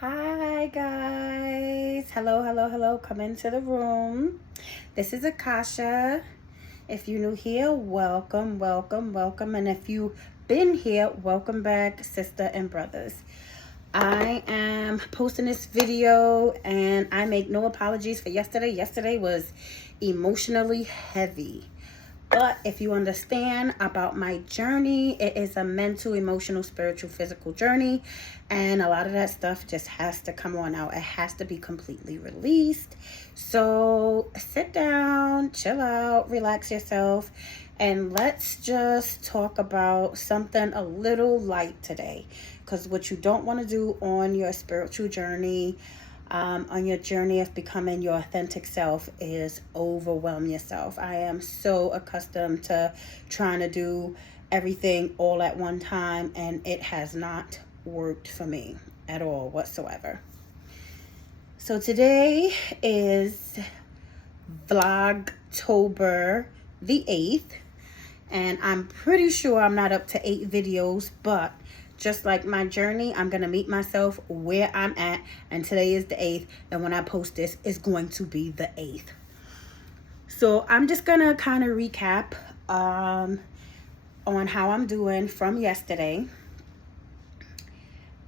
Hi guys. Hello. Come into the room. This is Akasha. If you're new here, welcome. And if you've been here, welcome back, sister and brothers. I am posting this video and I make no apologies for yesterday. Yesterday was emotionally heavy. But if you understand about my journey, it is a mental, emotional, spiritual, physical journey. And a lot of that stuff just has to come on out. It has to be completely released. So sit down, chill out, relax yourself. And let's just talk about something a little light today. Because what you don't want to do on your spiritual journey, on your journey of becoming your authentic self, is overwhelm yourself. I am so accustomed to trying to do everything all at one time, and it has not worked for me at all whatsoever. So today is Vlogtober the 8th, and I'm pretty sure I'm not up to 8 videos, but just like my journey, I'm going to meet myself where I'm at. And today is the 8th. And when I post this, it's going to be the 8th. So I'm just going to kind of recap on how I'm doing from yesterday.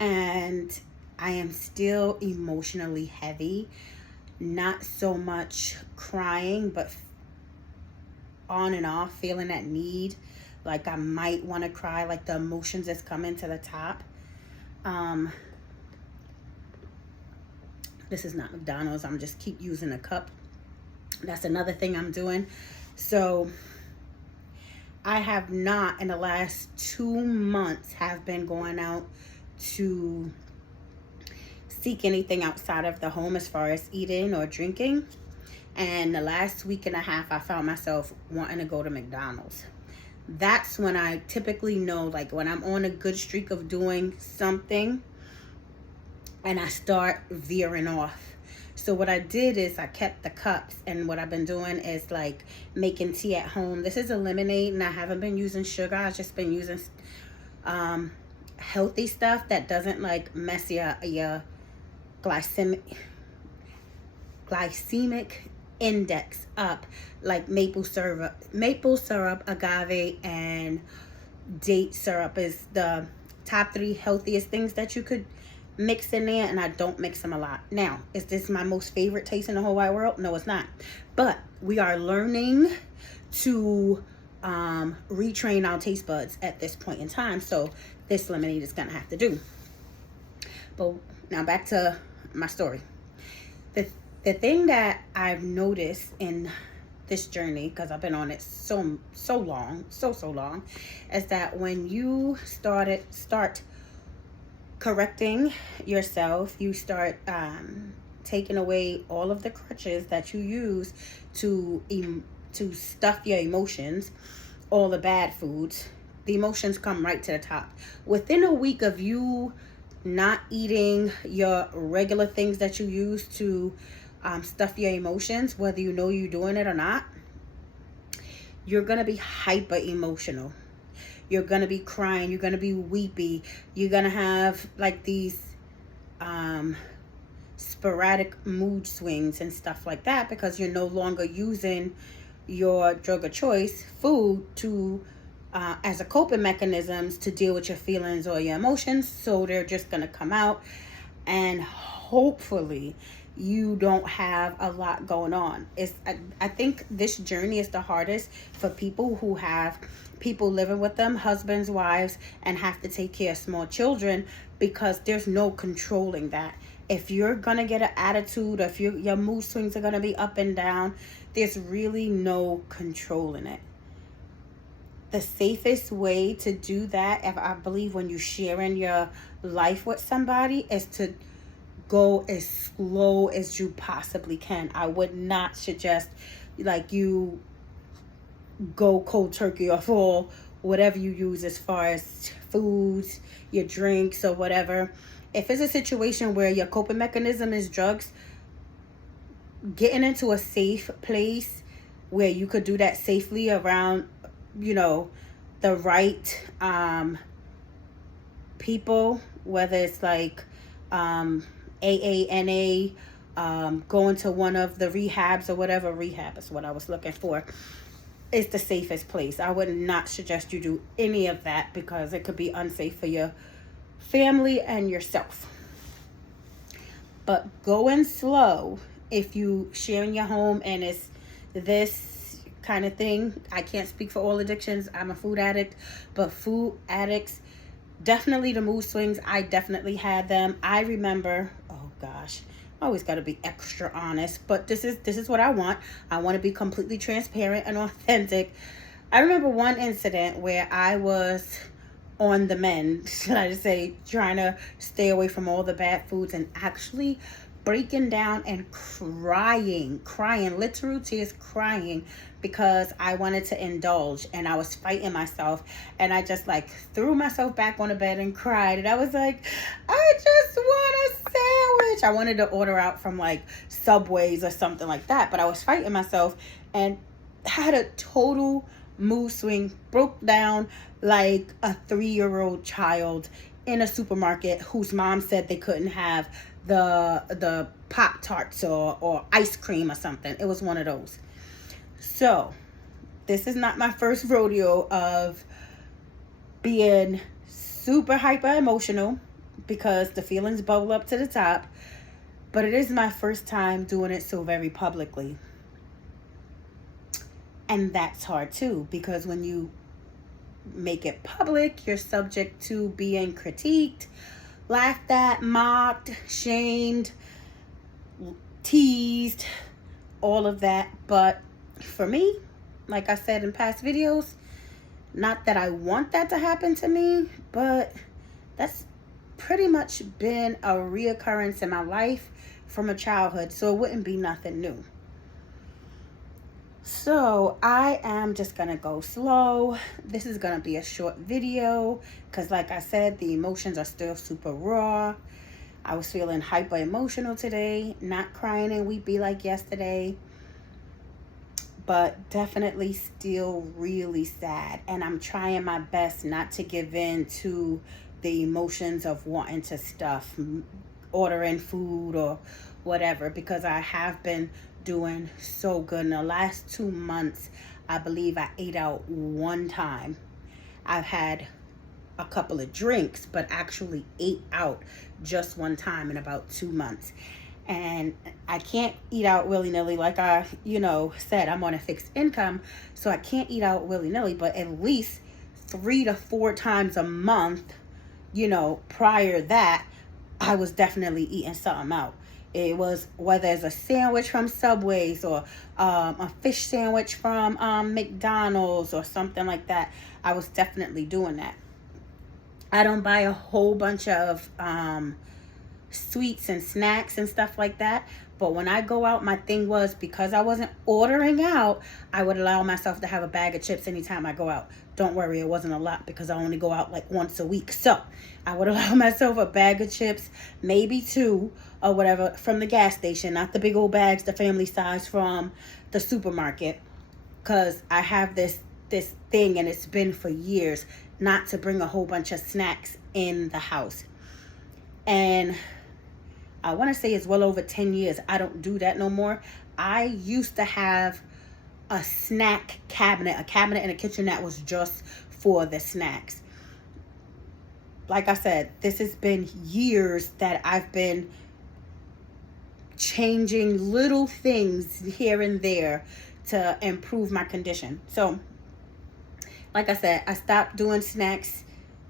And I am still emotionally heavy. Not so much crying, but on and off, feeling that need. Like I might want to cry, like the emotions is coming to the top. This is not McDonald's. I'm just keep using a cup. That's another thing I'm doing. So I have not in the last 2 months have been going out to seek anything outside of the home as far as eating or drinking. And the last week and a half, I found myself wanting to go to McDonald's. That's when I typically know, like when I'm on a good streak of doing something and I start veering off. So what I did is I kept the cups, and what I've been doing is like making tea at home. This is a lemonade, and I haven't been using sugar. I've just been using healthy stuff that doesn't like mess your glycemic index up, like maple syrup, agave, and date syrup is the top 3 healthiest things that you could mix in there, and I don't mix them a lot. Now, is this my most favorite taste in the whole wide world? No, it's not. But we are learning to retrain our taste buds at this point in time, so this lemonade is gonna have to do. But now back to my story. The thing that I've noticed in this journey, because I've been on it so long, is that when you start correcting yourself, you start taking away all of the crutches that you use to stuff your emotions, all the bad foods. The emotions come right to the top. Within a week of you not eating your regular things that you use to stuff your emotions, whether you know you're doing it or not, you're gonna be hyper emotional. You're gonna be crying. You're gonna be weepy. You're gonna have like these sporadic mood swings and stuff like that, because you're no longer using your drug of choice, food, to as a coping mechanisms to deal with your feelings or your emotions. So they're just gonna come out, and hopefully you don't have a lot going on. I think this journey is the hardest for people who have people living with them, husbands, wives, and have to take care of small children, because there's no controlling that. If you're gonna get an attitude, or if your mood swings are gonna be up and down, there's really no controlling it. The safest way to do that, if I believe, when you're sharing your life with somebody, is to go as slow as you possibly can. I would not suggest like you go cold turkey off all whatever you use as far as foods, your drinks, or whatever. If it's a situation where your coping mechanism is drugs, getting into a safe place where you could do that safely around, the right people, whether it's like AANA, going to one of the rehabs or whatever. Rehab is what I was looking for. It's the safest place. I would not suggest you do any of that because it could be unsafe for your family and yourself. But going slow, if you share in your home and it's this kind of thing. I can't speak for all addictions. I'm a food addict, but food addicts, definitely the mood swings. I definitely had them. I remember, oh gosh, I always got to be extra honest, but this is what I want. I want to be completely transparent and authentic. I remember one incident where I was on the mend, should I just say, trying to stay away from all the bad foods and actually breaking down and crying, literal tears, crying because I wanted to indulge and I was fighting myself, and I just like threw myself back on the bed and cried, and I was like, I just want a sandwich. I wanted to order out from like Subways or something like that, but I was fighting myself and had a total mood swing, broke down like a 3-year-old child in a supermarket whose mom said they couldn't have the Pop-Tarts or ice cream or something. It was one of those. So this is not my first rodeo of being super hyper emotional because the feelings bubble up to the top, but it is my first time doing it so very publicly. And that's hard too, because when you make it public, you're subject to being critiqued, laughed at, mocked, shamed, teased, all of that. But for me, like I said in past videos, not that I want that to happen to me, but that's pretty much been a reoccurrence in my life from a childhood, so it wouldn't be nothing new. So I am just gonna go slow. This is gonna be a short video because like I said, the emotions are still super raw. I was feeling hyper emotional today, not crying and weepy like yesterday, but definitely still really sad. And I'm trying my best not to give in to the emotions of wanting to stuff, ordering food or whatever, because I have been doing so good. In the last 2 months, I believe I ate out one time. I've had a couple of drinks, but actually ate out just one time in about 2 months. And I can't eat out willy-nilly. Like I, said, I'm on a fixed income, so I can't eat out willy-nilly, but at least 3 to 4 times a month, prior that, I was definitely eating something out. It was whether it's a sandwich from Subways or a fish sandwich from McDonald's or something like that. I was definitely doing that. I don't buy a whole bunch of sweets and snacks and stuff like that. But when I go out, my thing was, because I wasn't ordering out, I would allow myself to have a bag of chips anytime I go out. Don't worry, it wasn't a lot because I only go out like once a week. So I would allow myself a bag of chips, maybe 2 or whatever, from the gas station, not the big old bags, the family size from the supermarket. Because I have this thing, and it's been for years, not to bring a whole bunch of snacks in the house. And I want to say it's well over 10 years. I don't do that no more. I used to have a snack cabinet, a cabinet in the kitchen that was just for the snacks. Like I said, this has been years that I've been changing little things here and there to improve my condition. So, like I said, I stopped doing snacks,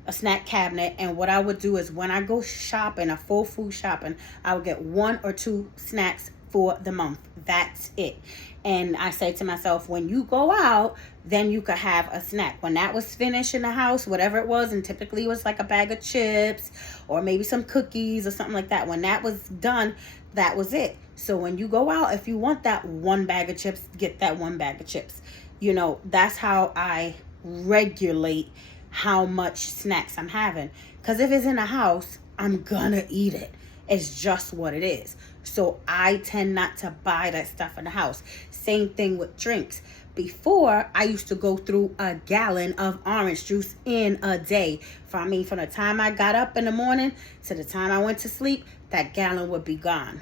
a snack cabinet, and what I would do is when I go shopping, a full food shopping, I would get 1 or 2 snacks for the month. That's it. And I say to myself, when you go out, then you could have a snack. When that was finished in the house, whatever it was, and typically it was like a bag of chips or maybe some cookies or something like that. When that was done, that was it. So when you go out, if you want that 1 bag of chips, get that 1 bag of chips. That's how I regulate how much snacks I'm having. Because if it's in the house, I'm gonna eat it. It's just what it is. So I tend not to buy that stuff in the house. Same thing with drinks. Before, I used to go through a gallon of orange juice in a day. From the time I got up in the morning to the time I went to sleep, that gallon would be gone.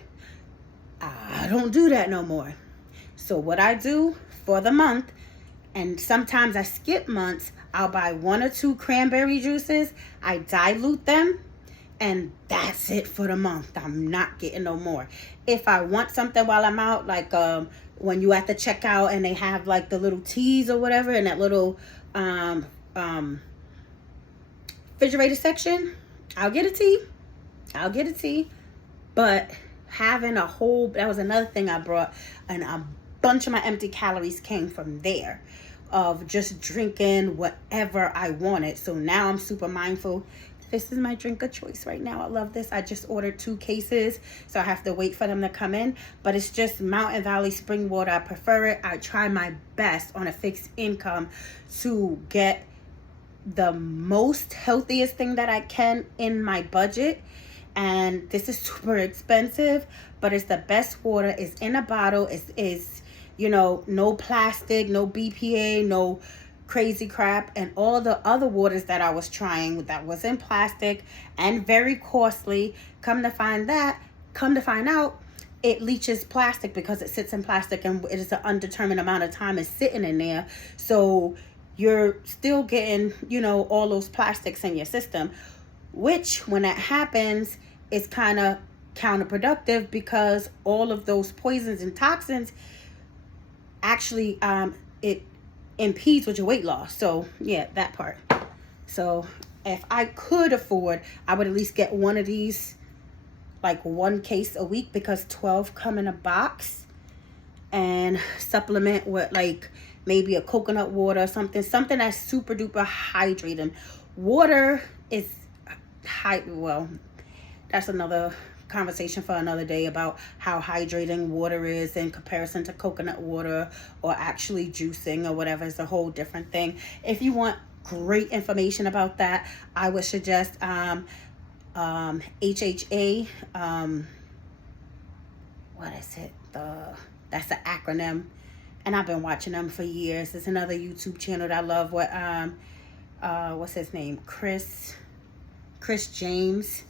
I don't do that no more. So what I do for the month, and sometimes I skip months, I'll buy 1 or 2 cranberry juices. I dilute them, and that's it for the month. I'm not getting no more. If I want something while I'm out, like when you at the checkout and they have like the little teas or whatever in that little refrigerator section, I'll get a tea. But having a whole, that was another thing I brought, and a bunch of my empty calories came from there, of just drinking whatever I wanted. So now I'm super mindful. This is my drink of choice right now. I love this. I just ordered 2 cases, so I have to wait for them to come in. But it's just Mountain Valley spring water. I prefer it. I try my best on a fixed income to get the most healthiest thing that I can in my budget. And this is super expensive, but it's the best water. It's in a bottle. It's you know, no plastic, no BPA, no crazy crap. And all the other waters that I was trying that was in plastic and very costly, come to find out, it leaches plastic because it sits in plastic, and it is an undetermined amount of time it's sitting in there. So you're still getting, you know, all those plastics in your system, which when that happens is kind of counterproductive, because all of those poisons and toxins actually it impedes with your weight loss. So yeah, that part. So if I could afford, I would at least get one of these, like 1 case a week, because 12 come in a box, and supplement with like maybe a coconut water or something that's super duper hydrating. Water is well, that's another conversation for another day, about how hydrating water is in comparison to coconut water or actually juicing or whatever. Is a whole different thing. If you want great information about that, I would suggest HHA, what is it, that's the acronym, and I've been watching them for years. There's another YouTube channel that I love, what what's his name, Chris James.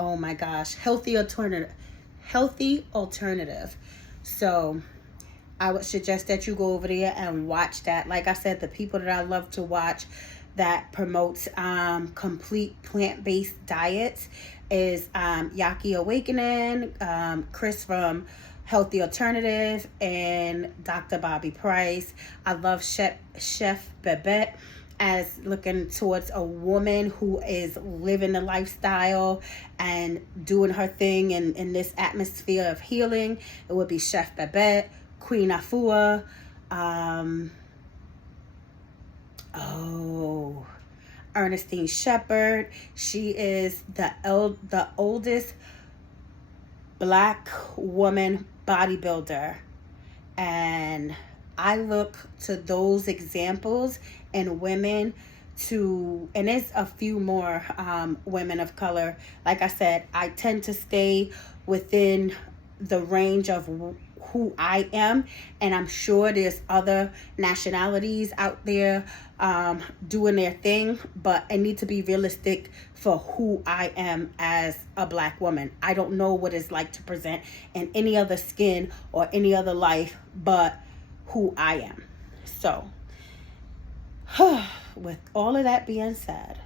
Oh my gosh, healthy alternative. So I would suggest that you go over there and watch that. Like I said, the people that I love to watch that promotes complete plant-based diets is Yaki Awakening, Chris from Healthy Alternative, and Dr. Bobby Price. I love Chef Babette, as looking towards a woman who is living the lifestyle and doing her thing in this atmosphere of healing. It would be Chef Babette, Queen Afua, Ernestine Shepherd. She is the oldest Black woman bodybuilder, and I look to those examples and women to, and there's a few more women of color. Like I said, I tend to stay within the range of who I am, and I'm sure there's other nationalities out there doing their thing, but I need to be realistic for who I am as a Black woman. I don't know what it's like to present in any other skin or any other life but who I am. So with all of that being said,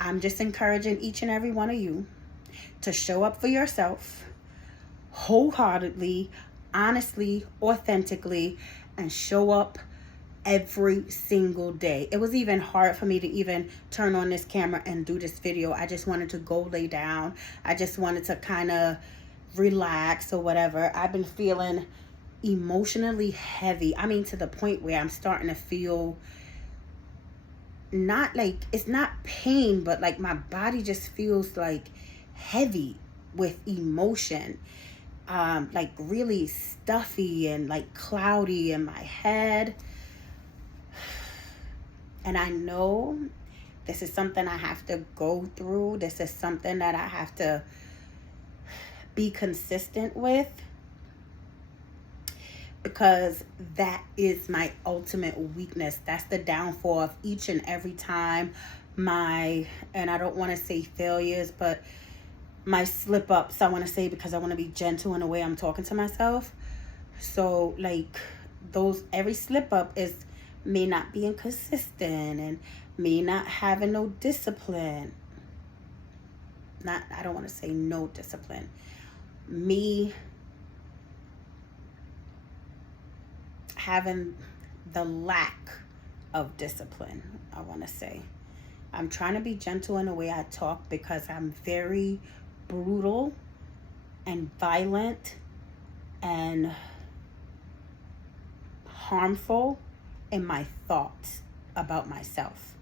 I'm just encouraging each and every one of you to show up for yourself wholeheartedly, honestly, authentically, and show up every single day. It was even hard for me to even turn on this camera and do this video. I just wanted to go lay down. I just wanted to kind of relax or whatever. I've been feeling emotionally heavy. I mean, to the point where I'm starting to feel, not like, it's not pain, but like my body just feels like heavy with emotion. Like really stuffy and like cloudy in my head. And I know this is something I have to go through. This is something that I have to be consistent with, because that is my ultimate weakness. That's the downfall of each and every time and I don't want to say failures, but my slip ups, I want to say, because I want to be gentle in the way I'm talking to myself. So like every slip up is me not being consistent and me not having no discipline. I don't want to say no discipline. Me having the lack of discipline, I want to say. I'm trying to be gentle in the way I talk because I'm very brutal and violent and harmful in my thoughts about myself.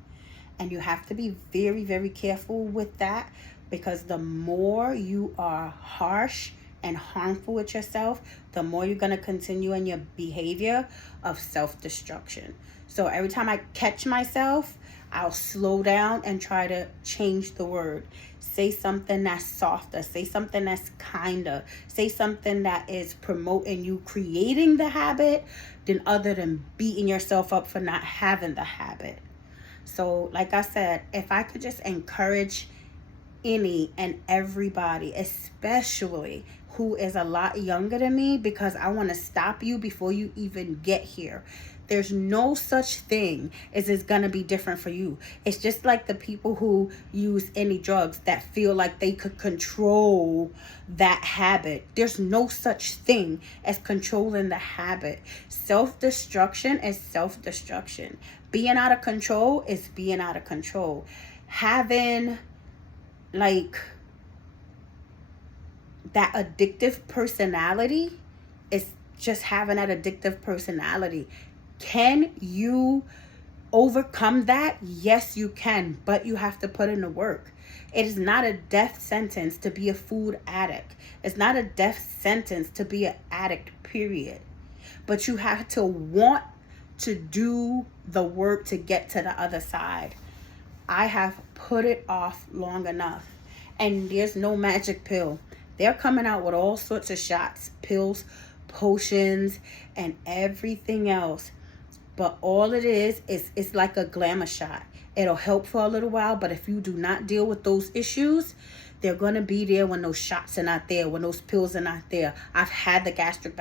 And you have to be very, very careful with that, because the more you are harsh and harmful with yourself, the more you're going to continue in your behavior of self-destruction. So every time I catch myself, I'll slow down and try to change the word. Say something that's softer. Say something that's kinder. Say something that is promoting you creating the habit other than beating yourself up for not having the habit. So like I said, if I could just encourage any and everybody, especially who is a lot younger than me, because I want to stop you before you even get here. There's no such thing as it's going to be different for you. It's just like the people who use any drugs that feel like they could control that habit. There's no such thing as controlling the habit. Self-destruction is self-destruction. Being out of control is being out of control. Having like that addictive personality is just having that addictive personality. Can you overcome that? Yes, you can, but you have to put in the work. It is not a death sentence to be a food addict. It's not a death sentence to be an addict, period. But you have to want to do the work to get to the other side. I have put it off long enough, and there's no magic pill. They're coming out with all sorts of shots, pills, potions, and everything else. But all it is it's like a glamour shot. It'll help for a little while, but if you do not deal with those issues, they're going to be there when those shots are not there, when those pills are not there. I've had the gastric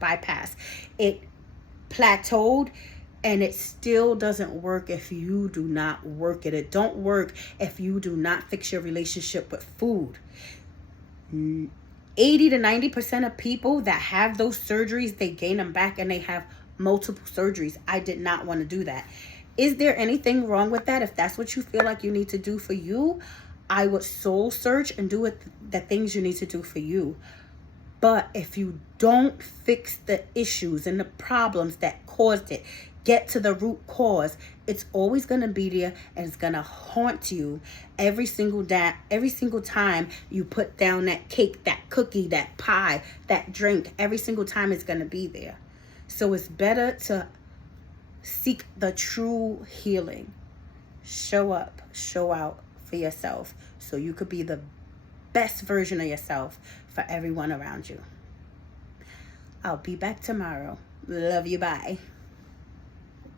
bypass. It plateaued, and it still doesn't work if you do not work it. It don't work if you do not fix your relationship with food. 80 to 90% of people that have those surgeries, they gain them back, and they have multiple surgeries. I did not want to do that. Is there anything wrong with that? If that's what you feel like you need to do for you, I would soul search and do the things you need to do for you. But if you don't fix the issues and the problems that caused it, get to the root cause, it's always going to be there, and it's going to haunt you every single time you put down that cake, that cookie, that pie, that drink. Every single time it's going to be there. So it's better to seek the true healing. Show up, show out for yourself so you could be the best version of yourself for everyone around you. I'll be back tomorrow. Love you. Bye.